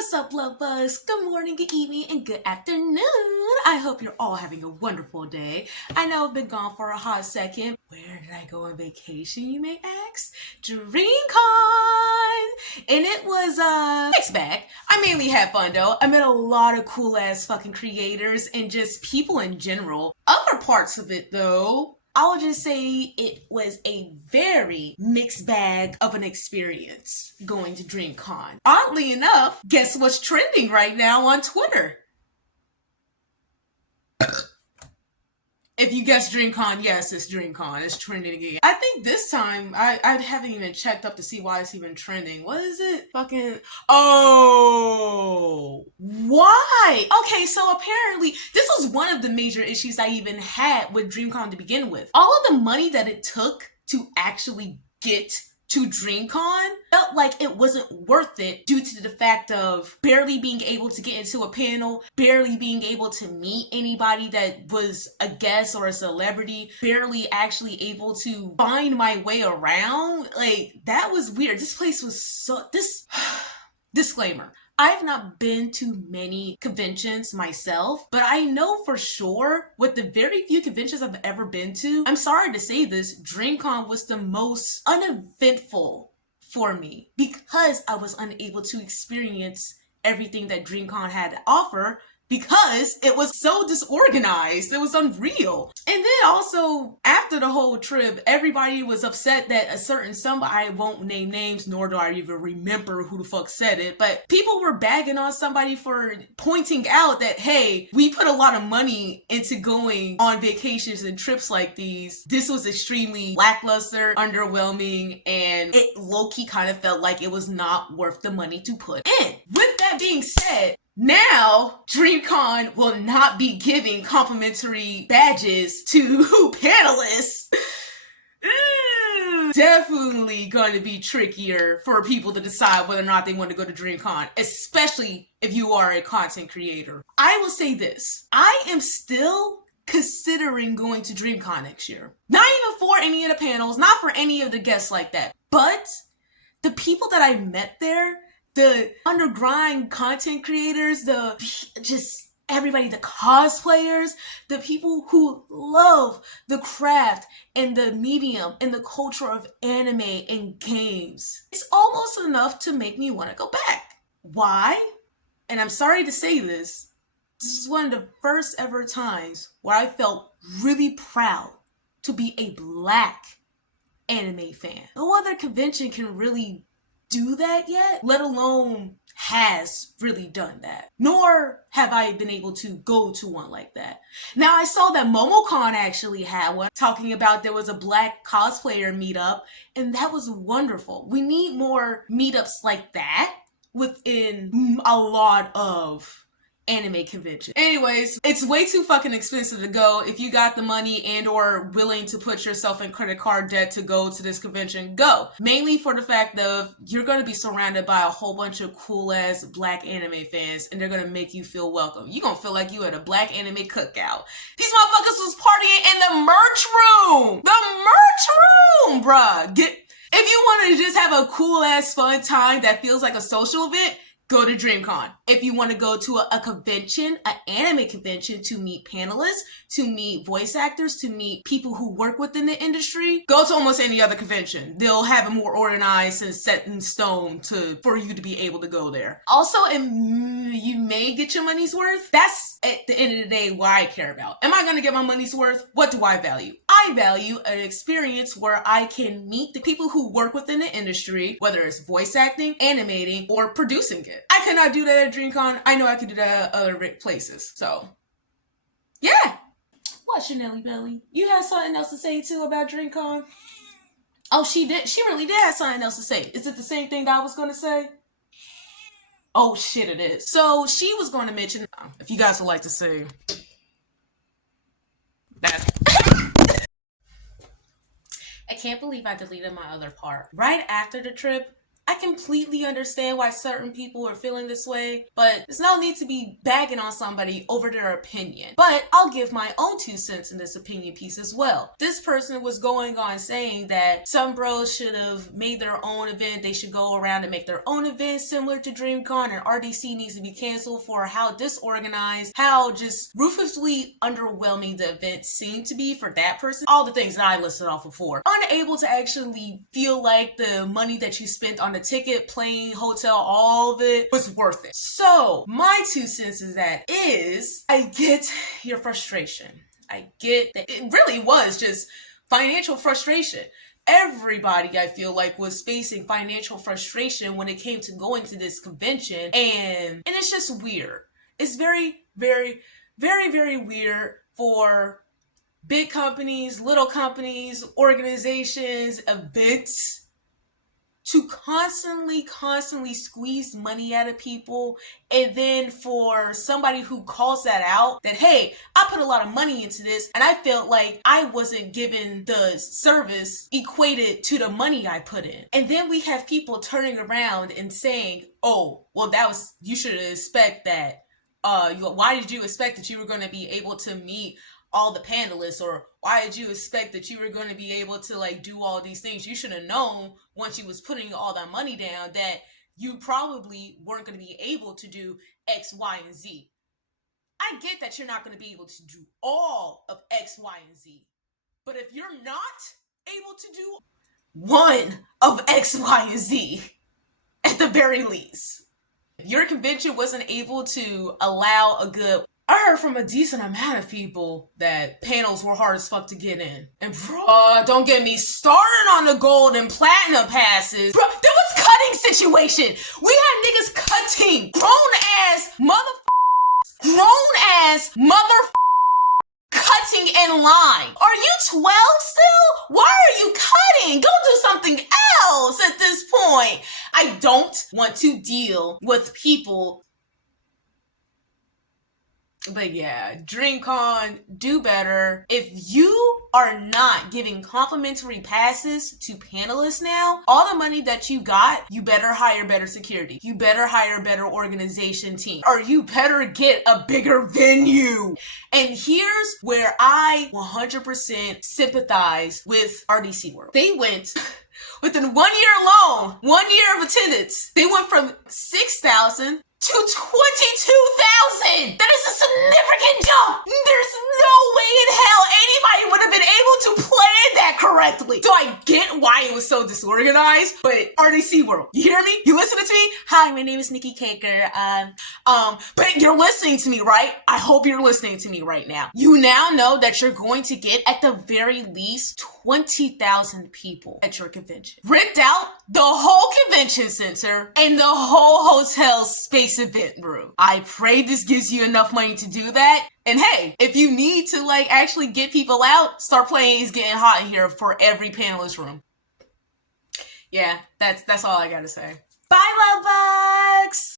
What's up, LoveBugs? Good morning, good evening, and good afternoon. I hope you're all having a wonderful day. I know I've been gone for a hot second. Where did I go on vacation, you may ask? DreamCon! And it was mixed bag. I mainly had fun though. I met a lot of cool ass fucking creators and just people in general. Other parts of it though, I'll just say it was a very mixed bag of an experience going to DreamCon. Oddly enough, guess what's trending right now on Twitter? If you guess DreamCon, yes, it's DreamCon. It's trending again. I think this time, I haven't even checked up to see why it's even trending. What is it? Fucking... Oh! Why? Okay, so apparently, this was one of the major issues I even had with DreamCon to begin with. All of the money that it took to actually get to DreamCon felt like it wasn't worth it due to the fact of barely being able to get into a panel, barely being able to meet anybody that was a guest or a celebrity, barely actually able to find my way around. Like, that was weird. This place was so... Disclaimer. I've not been to many conventions myself, but I know for sure with the very few conventions I've ever been to, I'm sorry to say this, DreamCon was the most uneventful for me because I was unable to experience everything that DreamCon had to offer because it was so disorganized. It was unreal. And then also, after the whole trip, everybody was upset that a certain somebody, I won't name names, nor do I even remember who the fuck said it, but people were bagging on somebody for pointing out that, hey, we put a lot of money into going on vacations and trips like these. This was extremely lackluster, underwhelming, and it low-key kind of felt like it was not worth the money to put in. With that being said, now, DreamCon will not be giving complimentary badges to panelists. Definitely going to be trickier for people to decide whether or not they want to go to DreamCon, especially if you are a content creator. I will say this. I am still considering going to DreamCon next year. Not even for any of the panels, not for any of the guests like that, but the people that I met there, the underground content creators, just everybody, the cosplayers, the people who love the craft and the medium and the culture of anime and games. It's almost enough to make me want to go back. Why? And I'm sorry to say this is one of the first ever times where I felt really proud to be a Black anime fan. No other convention can really do that yet, let alone has really done that. Nor have I been able to go to one like that. Now, I saw that MomoCon actually had one, talking about there was a Black cosplayer meetup, and that was wonderful. We need more meetups like that within a lot of anime convention. Anyways, it's way too fucking expensive to go. If you got the money and or willing to put yourself in credit card debt to go to this convention, go. Mainly for the fact of you're going to be surrounded by a whole bunch of cool ass Black anime fans and they're going to make you feel welcome. You're going to feel like you at a Black anime cookout. These motherfuckers was partying in the merch room. The merch room, bruh. If you want to just have a cool ass fun time that feels like a social event, go to DreamCon. If you want to go to a convention, an anime convention, to meet panelists, to meet voice actors, to meet people who work within the industry, go to almost any other convention. They'll have it more organized and set in stone for you to be able to go there. Also, you may get your money's worth. That's at the end of the day what I care about. Am I going to get my money's worth? What do I value? I value an experience where I can meet the people who work within the industry, whether it's voice acting, animating, or producing it. I cannot do that at DreamCon. I know I can do that at other places. So, yeah. What, Chanelly Belly? You have something else to say too about DreamCon? Oh, she did. She really did have something else to say. Is it the same thing that I was going to say? Oh, shit, it is. So, she was going to mention, if you guys would like to say that. I can't believe I deleted my other part. Right after the trip, I completely understand why certain people are feeling this way, but there's no need to be bagging on somebody over their opinion. But I'll give my own 2 cents in this opinion piece as well. This person was going on saying that some bros should have made their own event. They should go around and make their own event similar to DreamCon, and RDC needs to be canceled for how disorganized, how just ruthlessly underwhelming the event seemed to be for that person. All the things that I listed off before. Unable to actually feel like the money that you spent on the ticket, plane, hotel, all of it was worth it. So my 2 cents is I get your frustration. I get that it really was just financial frustration. Everybody, I feel like, was facing financial frustration when it came to going to this convention, and it's just weird. It's very, very, very, very weird for big companies, little companies, organizations, events to constantly squeeze money out of people, and then for somebody who calls that out, that, hey, I put a lot of money into this and I felt like I wasn't given the service equated to the money I put in. And then we have people turning around and saying, oh, well, you should expect that. Why did you expect that you were going to be able to meet all the panelists, or why did you expect that you were going to be able to like do all these things? You should have known once you was putting all that money down that you probably weren't going to be able to do X, Y, and Z. I get that you're not going to be able to do all of X, Y, and Z, but if you're not able to do one of X, Y, and Z, at the very least, if your convention wasn't able to allow a good, I heard from a decent amount of people that panels were hard as fuck to get in. And bro, don't get me started on the gold and platinum passes. Bro, there was cutting situation. We had niggas cutting. Grown ass cutting in line. Are you 12 still? Why are you cutting? Go do something else at this point. I don't want to deal with people. But yeah, DreamCon, do better. If you are not giving complimentary passes to panelists now, all the money that you got, you better hire better security. You better hire a better organization team. Or you better get a bigger venue. And here's where I 100% sympathize with RDC World. They went... Within 1 year alone, 1 year of attendance, they went from 6,000 to 22,000. That is a significant jump. There's no way in hell anybody would have been able to plan that correctly. So I get why it was so disorganized, but RDC World, you hear me? You listening to me? Hi, my name is Nikki Kaker. But you're listening to me, right? I hope you're listening to me right now. You now know that you're going to get at the very least 20,000 people at your convention. Ripped out the whole convention center and the whole hotel space event room. I pray this gives you enough money to do that. And hey, if you need to like actually get people out, start playing It's Getting Hot in Here for every panelist room. Yeah, that's all I gotta say. Bye, LoveBugs!